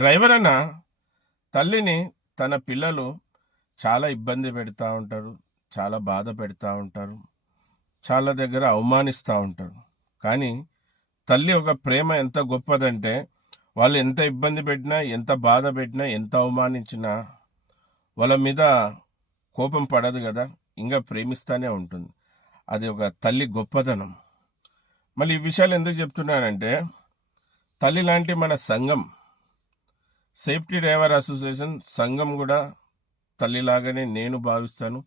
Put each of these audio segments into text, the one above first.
Driver అన్న తల్లిని తన పిల్లలు చాలా ఇబ్బంది పెడతా ఉంటారు, చాలా బాధ పెడతా ఉంటారు, చాలా దగ్గర అవమానిస్తూ ఉంటారు. కానీ తల్లి ఒక ప్రేమ ఎంత గొప్పదంటే వాళ్ళు ఎంత ఇబ్బంది పెట్టినా, ఎంత బాధ పెట్టినా, ఎంత అవమానించినా వాళ్ళ మీద కోపం పడదు కదా, ఇంకా ప్రేమిస్తూనే ఉంటుంది. అది ఒక తల్లి గొప్పతనం. మళ్ళీ ఈ విషయాలు ఎందుకు చెప్తున్నానంటే, తల్లి లాంటి మన సంఘం, సేఫ్టీ డ్రైవర్ అసోసియేషన్ సంఘం కూడా తల్లిలాగానే నేను భావిస్తాను.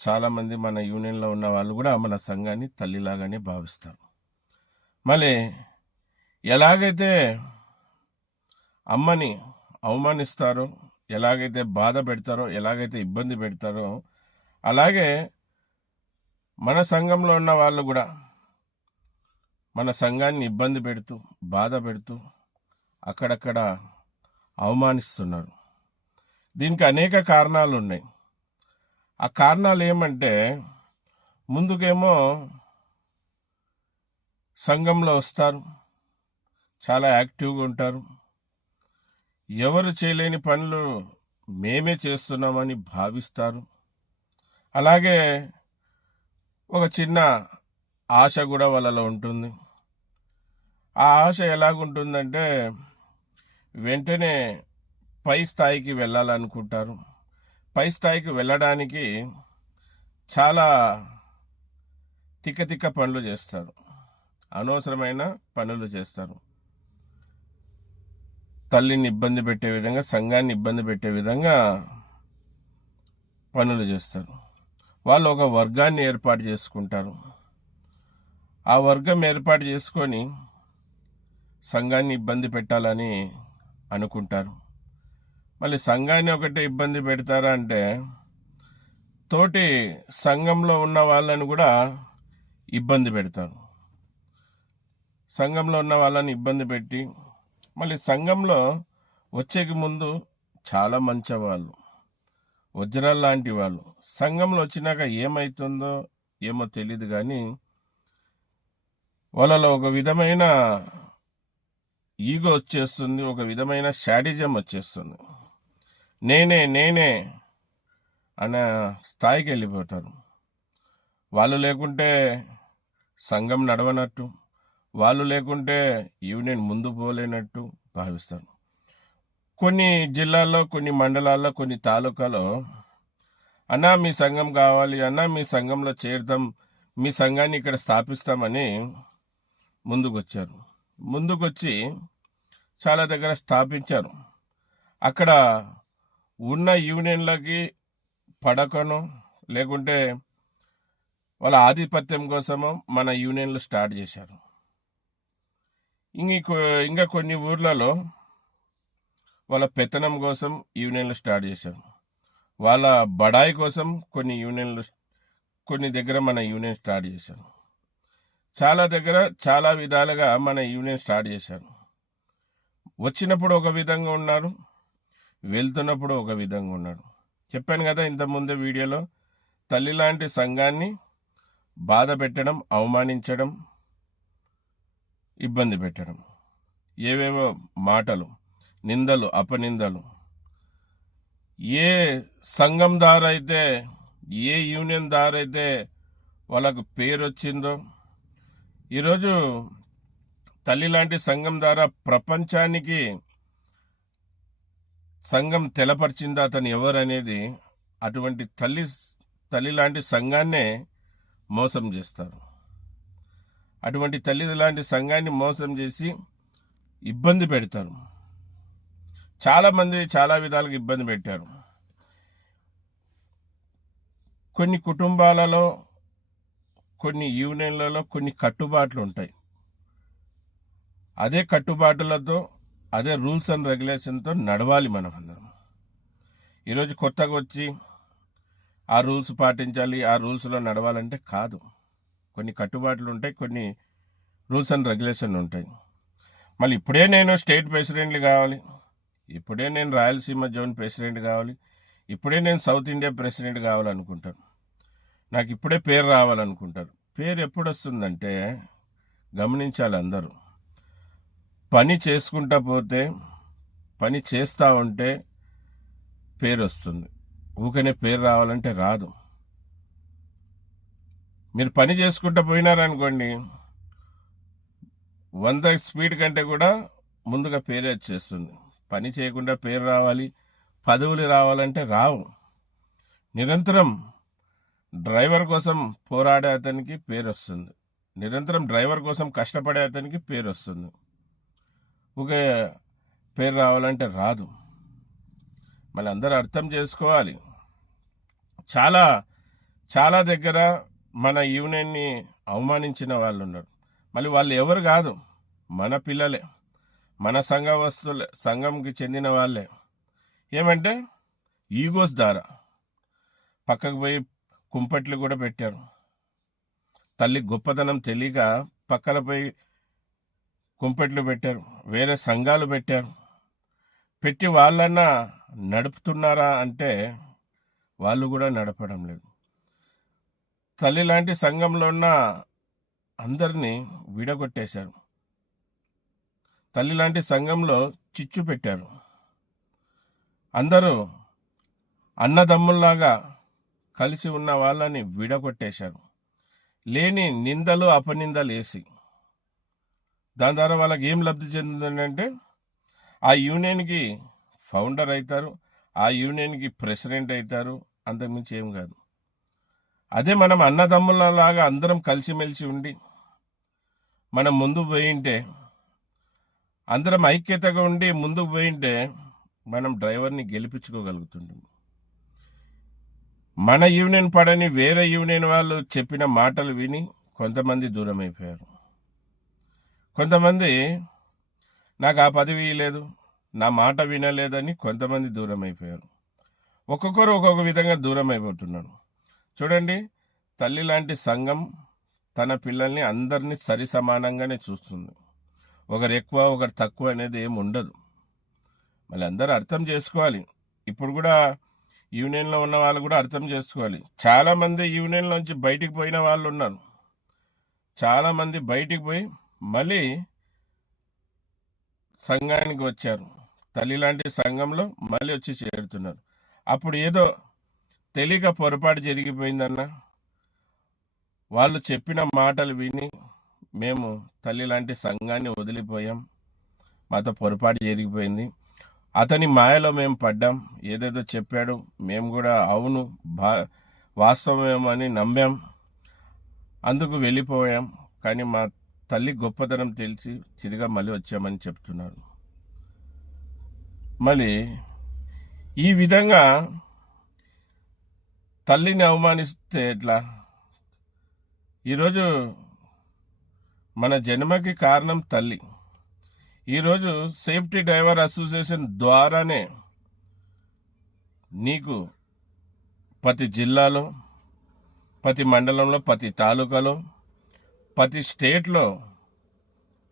చాలామంది మన యూనియన్లో ఉన్న వాళ్ళు కూడా మన సంఘాన్ని తల్లిలాగానే భావిస్తారు. మళ్ళీ ఎలాగైతే అమ్మని అవమానిస్తారో, ఎలాగైతే బాధ పెడతారో, ఎలాగైతే ఇబ్బంది పెడతారో, అలాగే మన సంఘంలో ఉన్న వాళ్ళు కూడా మన సంఘాన్ని ఇబ్బంది పెడుతూ, బాధ పెడుతూ, అక్కడక్కడ అవమానిస్తున్నారు. దీనికి అనేక కారణాలు ఉన్నాయి. ఆ కారణాలు ఏమంటే, ముందుకేమో సంఘంలో వస్తారు, చాలా యాక్టివ్గా ఉంటారు, ఎవరు చేయలేని పనులు మేమే చేస్తున్నామని భావిస్తారు. అలాగే ఒక చిన్న ఆశ కూడా వాళ్ళలో ఉంటుంది. ఆ ఆశ ఎలాగుంటుందంటే, వెంటనే పై స్థాయికి వెళ్ళాలనుకుంటారు. పై స్థాయికి వెళ్ళడానికి చాలా తిక్క పనులు చేస్తారు, అనవసరమైన పనులు చేస్తారు. తల్లిని ఇబ్బంది పెట్టే విధంగా, సంఘాన్ని ఇబ్బంది పెట్టే విధంగా పనులు చేస్తారు. వాళ్ళు ఒక వర్గాన్ని ఏర్పాటు చేసుకుంటారు. ఆ వర్గం ఏర్పాటు చేసుకొని సంఘాన్ని ఇబ్బంది పెట్టాలని అనుకుంటారు. మళ్ళీ సంఘాన్ని ఒకటే ఇబ్బంది పెడతారా అంటే, తోటి సంఘంలో ఉన్న వాళ్ళని కూడా ఇబ్బంది పెడతారు. సంఘంలో ఉన్న వాళ్ళని ఇబ్బంది పెట్టి, మళ్ళీ సంఘంలో వచ్చేకి ముందు చాలా మంచివాళ్ళు, వజ్రాలు లాంటి వాళ్ళు, సంఘంలో వచ్చినాక ఏమవుతుందో ఏమో తెలియదు, కానీ వాళ్ళలో ఒక విధమైన ఈగో వచ్చేస్తుంది, ఒక విధమైన శాడిజం వచ్చేస్తుంది. నేనే అనే స్థాయికి వెళ్ళిపోతారు. వాళ్ళు లేకుంటే సంఘం నడవనట్టు, వాళ్ళు లేకుంటే యూనియన్ ముందు పోలేనట్టు భావిస్తారు. కొన్ని జిల్లాల్లో, కొన్ని మండలాల్లో, కొన్ని తాలూకాలో అన్నా మీ సంఘం కావాలి, అన్నా మీ సంఘంలో చేరుతాం, మీ సంఘాన్ని ఇక్కడ స్థాపిస్తామని ముందుకొచ్చారు. ముందుకొచ్చి చాలా దగ్గర స్థాపించారు. అక్కడ ఉన్న యూనియన్లకి పడకను, లేకుంటే వాళ్ళ ఆధిపత్యం కోసము మన యూనియన్లు స్టార్ట్ చేశారు. ఇంకా కొన్ని ఊర్లలో వాళ్ళ పెత్తనం కోసం యూనియన్లు స్టార్ట్ చేశారు. వాళ్ళ బడాయి కోసం కొన్ని దగ్గర మన యూనియన్ స్టార్ట్ చేశారు. చాలా దగ్గర చాలా విధాలుగా మన యూనియన్ స్టార్ట్ చేశారు. వచ్చినప్పుడు ఒక విధంగా ఉన్నారు, వెళ్తున్నప్పుడు ఒక విధంగా ఉన్నాడు. చెప్పాను కదా ఇంతకుముందే వీడియోలో, తల్లి లాంటి సంఘాన్ని బాధ పెట్టడం, అవమానించడం, ఇబ్బంది పెట్టడం, ఏవేవో మాటలు, నిందలు, అపనిందలు. ఏ సంఘం దారైతే, ఏ యూనియన్ దారైతే వాళ్ళకు పేరు వచ్చిందో, ఈరోజు తల్లి లాంటి సంఘం ద్వారా ప్రపంచానికి సంఘం తెలపరిచింది అతను ఎవరనేది, అటువంటి తల్లి లాంటి సంఘాన్నే మోసం చేస్తారు. అటువంటి తల్లి లాంటి సంఘాన్ని మోసం చేసి ఇబ్బంది పెడతారు. చాలామంది చాలా విధాలుగా ఇబ్బంది పెట్టారు. కొన్ని కుటుంబాలలో, కొన్ని యూనియన్లలో కొన్ని కట్టుబాట్లు ఉంటాయి. అదే కట్టుబాటులతో, అదే రూల్స్ అండ్ రెగ్యులేషన్తో నడవాలి మనం అందరం. ఈరోజు కొత్తగా వచ్చి ఆ రూల్స్ పాటించాలి, ఆ రూల్స్లో నడవాలంటే కాదు. కొన్ని కట్టుబాట్లు ఉంటాయి, కొన్ని రూల్స్ అండ్ రెగ్యులేషన్ ఉంటాయి. మళ్ళీ ఇప్పుడే నేను స్టేట్ ప్రెసిడెంట్లు కావాలి, ఇప్పుడే నేను రాయలసీమ జోన్ ప్రెసిడెంట్ కావాలి, ఇప్పుడే నేను సౌత్ ఇండియా ప్రెసిడెంట్ కావాలనుకుంటాను, నాకు ఇప్పుడే పేరు రావాలనుకుంటారు. పేరు ఎప్పుడు వస్తుందంటే, గమనించాలి అందరూ, పని చేసుకుంటా పోతే పని చేస్తూ ఉంటే పేరు వస్తుంది. ఊకనే పేరు రావాలంటే రాదు. మీరు పని చేసుకుంటూ పోయినారనుకోండి, 100 స్పీడ్ కంటే కూడా ముందుగా పేరే వచ్చేస్తుంది. పని చేయకుండా పేరు రావాలి, పదవులు రావాలంటే రావు. నిరంతరం డ్రైవర్ కోసం పోరాడే అతనికి పేరు వస్తుంది. నిరంతరం డ్రైవర్ కోసం కష్టపడే అతనికి పేరు వస్తుంది. ఊకే పేరు రావాలంటే రాదు. మళ్ళీ అందరూ అర్థం చేసుకోవాలి. చాలా చాలా దగ్గర మన యూనియన్ని అవమానించిన వాళ్ళు ఉన్నారు. మళ్ళీ వాళ్ళు ఎవరు కాదు, మన పిల్లలే, మన సంఘంకి చెందిన వాళ్ళే. ఏమంటే ఈగోస్ ద్వారా పక్కకు పోయి కుంపట్లు కూడా పెట్టారు. తల్లి గొప్పతనం తెలియక పక్కన పోయి కుంపెట్లు పెట్టారు, వేరే సంఘాలు పెట్టారు. పెట్టి వాళ్ళన్నా నడుపుతున్నారా అంటే వాళ్ళు కూడా నడపడం లేదు. తల్లి లాంటి సంఘంలో ఉన్న అందరినీ విడగొట్టేశారు. తల్లి లాంటి సంఘంలో చిచ్చు పెట్టారు. అందరూ అన్నదమ్ముల్లాగా కలిసి ఉన్న వాళ్ళని విడగొట్టేశారు. లేని నిందలు అపనిందలు వేసి దాని ద్వారా వాళ్ళకి ఏం లబ్ధి చెందుతుందంటే ఆ యూనియన్కి ఫౌండర్ అవుతారు, ఆ యూనియన్కి ప్రెసిడెంట్ అవుతారు. అంతకుమించి ఏం కాదు. అదే మనం అన్నదమ్ములలాగా అందరం కలిసిమెలిసి ఉండి మనం ముందుకు పోయింటే, అందరం ఐక్యతగా ఉండి ముందుకు పోయింటే మనం డ్రైవర్ని గెలిపించుకోగలుగుతుంటాం. మన యూనియన్ పడని వేరే యూనియన్ వాళ్ళు చెప్పిన మాటలు విని కొంతమంది దూరం అయిపోయారు. కొంతమంది నాకు ఆ పదవి లేదు, నా మాట వినలేదని కొంతమంది దూరం అయిపోయారు. ఒక్కొక్కరు ఒక్కొక్క విధంగా దూరం అయిపోతున్నారు. చూడండి, తల్లి లాంటి సంఘం తన పిల్లల్ని అందరినీ సరి సమానంగానే చూస్తుంది. ఒకరు ఎక్కువ ఒకరు తక్కువ అనేది ఏమి ఉండదు. మళ్ళీ అందరూ అర్థం చేసుకోవాలి. ఇప్పుడు కూడా యూనియన్లో ఉన్న వాళ్ళు కూడా అర్థం చేసుకోవాలి. చాలామంది యూనియన్లోంచి బయటికి పోయిన వాళ్ళు ఉన్నారు. చాలామంది బయటికి పోయి మళ్ళీ సంఘానికి వచ్చారు. తల్లి లాంటి సంఘంలో మళ్ళీ వచ్చి చేరుతున్నారు. అప్పుడు ఏదో తెలియక పొరపాటు జరిగిపోయిందన్న వాళ్ళు చెప్పిన మాటలు విని మేము తల్లి లాంటి సంఘాన్ని వదిలిపోయాం, మాతో పొరపాటు జరిగిపోయింది, అతని మాయలో మేము పడ్డాం, ఏదేదో చెప్పాడు మేము కూడా అవును వాస్తవమేమని నమ్మాం, అందుకు వెళ్ళిపోయాం. కానీ మా తల్లి గొప్పతనం తెలిసి తిరిగా మళ్ళీ వచ్చామని చెప్తున్నారు. మళ్ళీ ఈ విధంగా తల్లిని అవమానిస్తే ఎట్లా? ఈరోజు మన జన్మకి కారణం తల్లి. ఈరోజు సేఫ్టీ డ్రైవర్ అసోసియేషన్ ద్వారానే నీకు ప్రతి జిల్లాలో, ప్రతి మండలంలో, ప్రతి తాలూకాలో, ప్రతి స్టేట్లో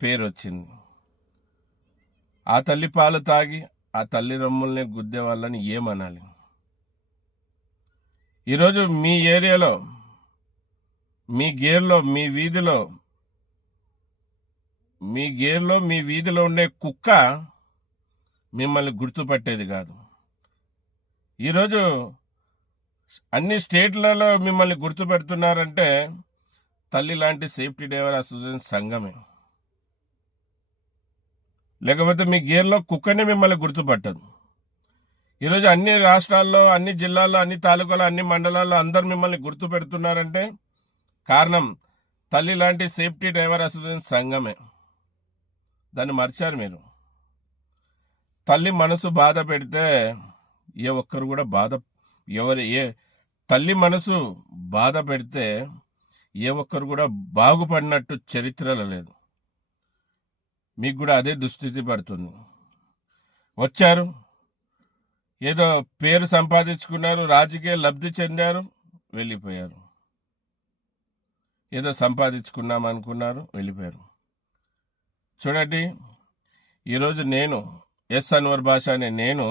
పేరు వచ్చింది. ఆ తల్లి పాలు తాగి ఆ తల్లి రొమ్ముల్ని గుద్దే వాళ్ళని ఏమనాలి? ఈరోజు మీ ఏరియాలో, మీ గేర్లో, మీ వీధిలో ఉండే కుక్క మిమ్మల్ని గుర్తుపట్టేది కాదు. ఈరోజు అన్ని స్టేట్లలో మిమ్మల్ని గుర్తుపెడుతున్నారంటే తల్లి లాంటి సేఫ్టీ డ్రైవర్ అసోసియేషన్ సంఘమే. లేకపోతే మీ గేర్లో కుక్కనే మిమ్మల్ని గుర్తుపట్టదు. ఈరోజు అన్ని రాష్ట్రాల్లో, అన్ని జిల్లాల్లో, అన్ని తాలూకాలో, అన్ని మండలాల్లో అందరు మిమ్మల్ని గుర్తుపెడుతున్నారంటే కారణం తల్లి లాంటి సేఫ్టీ డ్రైవర్ అసోసియేషన్ సంఘమే. దాన్ని మర్చారు మీరు. తల్లి మనసు బాధ పెడితే ఏ ఒక్కరు కూడా తల్లి మనసు బాధ పెడితే ఏ ఒక్కరు కూడా బాగుపడినట్టు చరిత్రలో లేదు. మీకు కూడా అదే దుస్థితి పడుతుంది. వచ్చారు, ఏదో పేరు సంపాదించుకున్నారు, రాజకీయ లబ్ధి చెందారు, వెళ్ళిపోయారు. ఏదో సంపాదించుకున్నాం అనుకున్నారు, వెళ్ళిపోయారు. చూడండి, ఈరోజు నేను ఎస్ అన్వర్ బాషా అనే నేను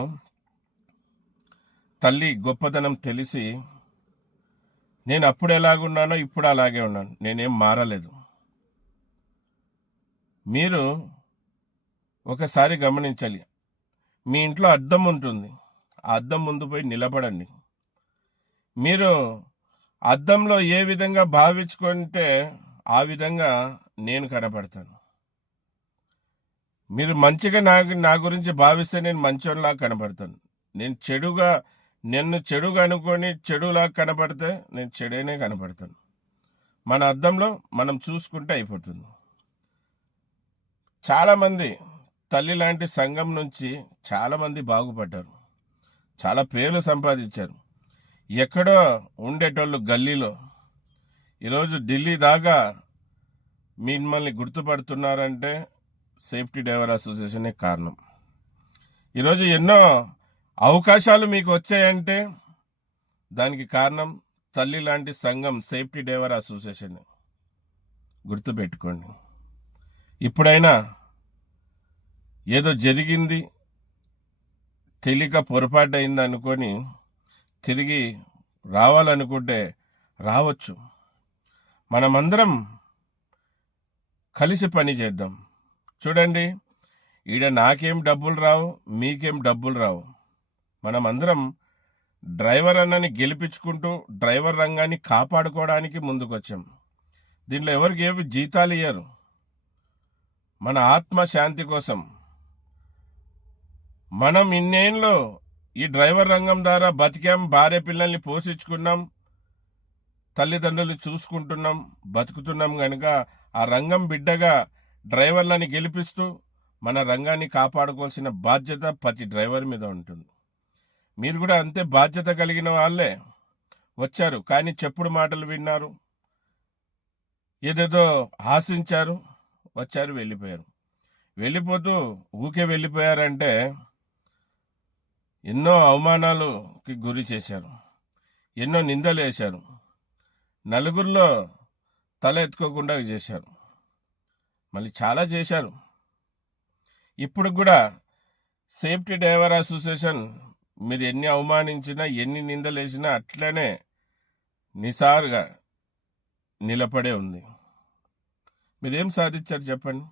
తల్లి గొప్పతనం తెలిసి నేను అప్పుడు ఎలాగున్నానో ఇప్పుడు అలాగే ఉన్నాను. నేనేం మారలేదు. మీరు ఒకసారి గమనించాలి. మీ ఇంట్లో అద్దం ఉంటుంది, ఆ అద్దం ముందు పోయి నిలబడండి. మీరు అద్దంలో ఏ విధంగా భావించుకుంటే ఆ విధంగా నేను కనపడతాను. మీరు మంచిగా నా గురించి భావిస్తే నేను మంచోనిలా కనపడతాను. నన్ను చెడుగా అనుకొని చెడులా కనపడితే నేను చెడేనే కనపడతాను. మన అద్దంలో మనం చూసుకుంటే అయిపోతుంది. చాలామంది తల్లి లాంటి సంఘం నుంచి చాలామంది బాగుపడ్డారు, చాలా పేర్లు సంపాదించారు. ఎక్కడో ఉండేటోళ్ళు గల్లీలో ఈరోజు ఢిల్లీ దాకా మిమ్మల్ని గుర్తుపడుతున్నారంటే సేఫ్టీ డ్రైవర్ అసోసియేషనే కారణం. ఈరోజు ఎన్నో అవకాశాలు మీకు వచ్చాయంటే దానికి కారణం తల్లి లాంటి సంఘం సేఫ్టీ డ్రైవర్ అసోసియేషన్. గుర్తుపెట్టుకోండి. ఇప్పుడైనా ఏదో జరిగింది, తెలియక పొరపాటు అయింది అనుకొని తిరిగి రావాలనుకుంటే రావచ్చు. మనమందరం కలిసి పని చేద్దాం. చూడండి, ఈడ నాకేం డబ్బులు రావు, మీకేం డబ్బులు రావు. మనమందరం డ్రైవర్ అన్నని గెలిపించుకుంటూ డ్రైవర్ రంగాన్ని కాపాడుకోవడానికి ముందుకొచ్చాం. దీంట్లో ఎవరికి ఏవి జీతాలు ఇయ్యరు. మన ఆత్మ శాంతి కోసం మనం ఇన్నేళ్ళు ఈ డ్రైవర్ రంగం ద్వారా బతికాం, భార్య పిల్లల్ని పోషించుకున్నాం, తల్లిదండ్రులు చూసుకుంటున్నాం, బతుకుతున్నాం. కనుక ఆ రంగం బిడ్డగా డ్రైవర్లని గెలిపిస్తూ మన రంగాన్ని కాపాడుకోవాల్సిన బాధ్యత ప్రతి డ్రైవర్ మీద ఉంటుంది. మీరు కూడా అంతే బాధ్యత కలిగిన వాళ్ళే వచ్చారు, కానీ చెప్పుడు మాటలు విన్నారు, ఏదేదో ఆశించారు, వచ్చారు, వెళ్ళిపోయారు. వెళ్ళిపోతూ ఊకే వెళ్ళిపోయారంటే ఎన్నో అవమానాలకి గురి చేశారు, ఎన్నో నిందలు వేశారు, నలుగురిలో తల ఎత్తుకోకుండా చేశారు, మళ్ళీ చాలా చేశారు. ఇప్పుడు కూడా సేఫ్టీ డ్రైవర్ అసోసియేషన్ మీరు ఎన్ని అవమానించినా, ఎన్ని నిందలు వేసినా అట్లనే నిసారుగా నిలబడే ఉంది. మీరేం సాధించారు చెప్పండి?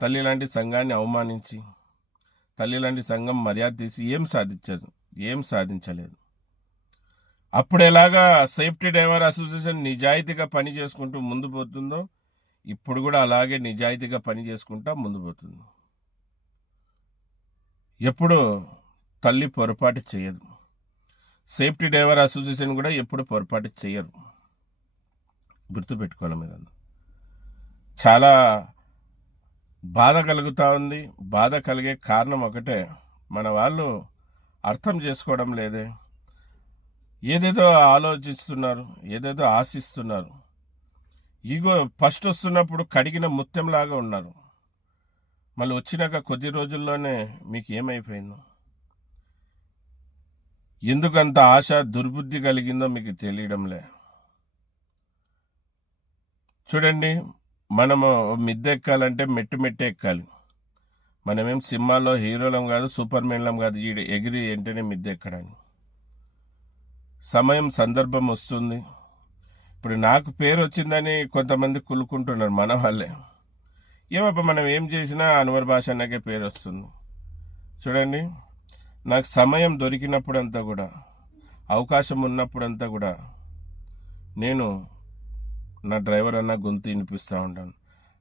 తల్లి లాంటి సంఘాన్ని అవమానించి, తల్లి లాంటి సంఘం మర్యాద తీసి ఏం సాధించారు? ఏం సాధించలేదు. అప్పుడు ఎలాగా సేఫ్టీ డ్రైవర్ అసోసియేషన్ నిజాయితీగా పని చేసుకుంటూ ముందు పోతుందో ఇప్పుడు కూడా అలాగే నిజాయితీగా పని చేసుకుంటా ముందు పోతుంది. ఎప్పుడు తల్లి పొరపాటు చేయదు, సేఫ్టీ డ్రైవర్ అసోసియేషన్ కూడా ఎప్పుడు పొరపాటు చేయరు. గుర్తుపెట్టుకోవాలి. మీరు చాలా బాధ కలుగుతూ ఉంది. బాధ కలిగే కారణం ఒకటే, మన వాళ్ళు అర్థం చేసుకోవడం లేదే. ఏదేదో ఆలోచిస్తున్నారు, ఏదేదో ఆశిస్తున్నారు. ఈగో ఫస్ట్ వస్తున్నప్పుడు కడిగిన ముత్యంలాగా ఉన్నారు, మళ్ళీ వచ్చినాక కొద్ది రోజుల్లోనే మీకు ఏమైపోయిందో, ఎందుకంత ఆశ దుర్బుద్ధి కలిగిందో మీకు తెలియడంలే. చూడండి, మనము మిద్దె ఎక్కాలంటే మెట్టు ఎక్కాలి. మనమేం సినిమాలో హీరోలం కాదు, సూపర్ మెన్లం కాదు ఎగిరి వెంటనే మిద్దె ఎక్కడానికి. సమయం సందర్భం వస్తుంది. ఇప్పుడు నాకు పేరు వచ్చిందని కొంతమంది కులుకుంటున్నారు, మన వాళ్ళే. ఏమప్ప మనం ఏం చేసినా అన్వర్ భాష అన్నకే పేరు వస్తుంది. చూడండి, నాకు సమయం దొరికినప్పుడంతా కూడా, అవకాశం ఉన్నప్పుడంతా కూడా నేను నా డ్రైవర్ అన్న గొంతు వినిపిస్తూ ఉంటాను.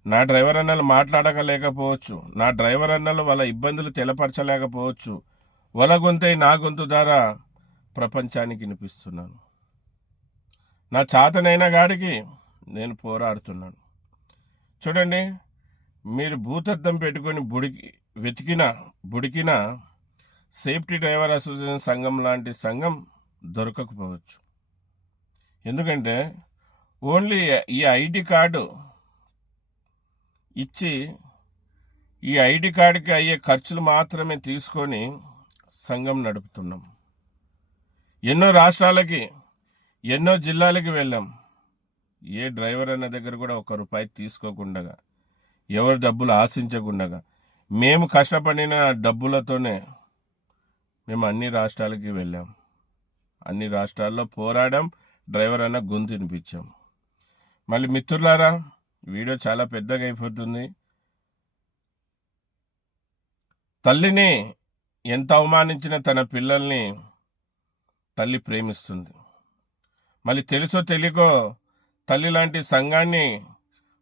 నా డ్రైవర్ అన్నలు మాట్లాడలేకపోవచ్చు, నా డ్రైవర్ అన్నలు వాళ్ళ ఇబ్బందులు తెలపరచలేకపోవచ్చు, వాళ్ళ గొంతై నా గొంతు ద్వారా ప్రపంచానికి వినిపిస్తున్నాను. నా చాతనైన గాడికి నేను పోరాడుతున్నాను. చూడండి, మీరు భూతద్దం పెట్టుకొని బుడికిన సేఫ్టీ డ్రైవర్ అసోసియేషన్ సంఘం లాంటి సంఘం దొరకకపోవచ్చు. ఎందుకంటే ఓన్లీ ఈ ఐడి కార్డు ఇచ్చి, ఈ ఐడి కార్డుకి అయ్యే ఖర్చులు మాత్రమే తీసుకొని సంఘం నడుపుతున్నాం. ఎన్నో రాష్ట్రాలకి, ఎన్నో జిల్లాలకి వెళ్ళాం. ఏ డ్రైవర్ అన్న దగ్గర కూడా ₹1 తీసుకోకుండా, ఎవరు డబ్బులు ఆశించకుండా, మేము కష్టపడిన డబ్బులతోనే మేము అన్ని రాష్ట్రాలకి వెళ్ళాం. అన్ని రాష్ట్రాల్లో పోరాడాం, డ్రైవర్ అన్న గొంతు వినిపించాం. మళ్ళీ మిత్రులారా, వీడియో చాలా పెద్దగా అయిపోతుంది. తల్లిని ఎంత అవమానించిన తన పిల్లల్ని తల్లి ప్రేమిస్తుంది. మళ్ళీ తెలుసో తెలియకో తల్లి లాంటి సంఘాన్ని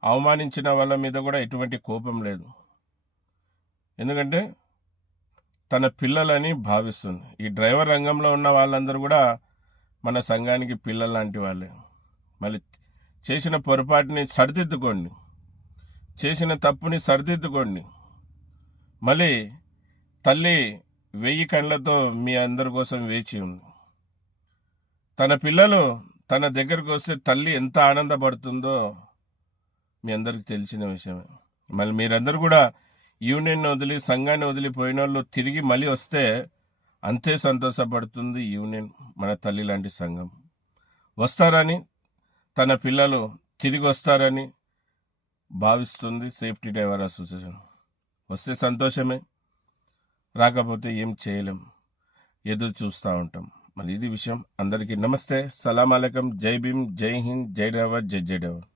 అవమానించిన వాళ్ళ మీద కూడా ఎటువంటి కోపం లేదు. ఎందుకంటే తన పిల్లలని భావిస్తుంది. ఈ డ్రైవర్ రంగంలో ఉన్న వాళ్ళందరూ కూడా మన సంఘానికి పిల్లలు లాంటి వాళ్ళే. మళ్ళీ చేసిన పొరపాటుని సరిదిద్దుకోండి, చేసిన తప్పుని సరిదిద్దుకోండి. మళ్ళీ తల్లి 1000 కళ్ళతో మీ అందరి కోసం వేచి ఉంది. తన పిల్లలు తన దగ్గరకు వస్తే తల్లి ఎంత ఆనందపడుతుందో మీ అందరికి తెలిసిన విషయమే. మళ్ళీ మీరందరూ కూడా యూనియన్ వదిలి సంఘాన్ని వదిలిపోయిన వాళ్ళు తిరిగి మళ్ళీ వస్తే అంతే సంతోషపడుతుంది యూనియన్, మన తల్లి లాంటి సంఘం. వస్తారని, తన పిల్లలు తిరిగి వస్తారని భావిస్తుంది సేఫ్టీ డ్రైవర్ అసోసియేషన్. వస్తే సంతోషమే, రాకపోతే ఏం చేయలేం, ఎదురు చూస్తూ ఉంటాం. మరి ఇది విషయం. అందరికీ నమస్తే, సలాం అలైకుం, జై భీమ్, జై హింద్, జై డ్రైవర్, జై జై డ్రైవర్.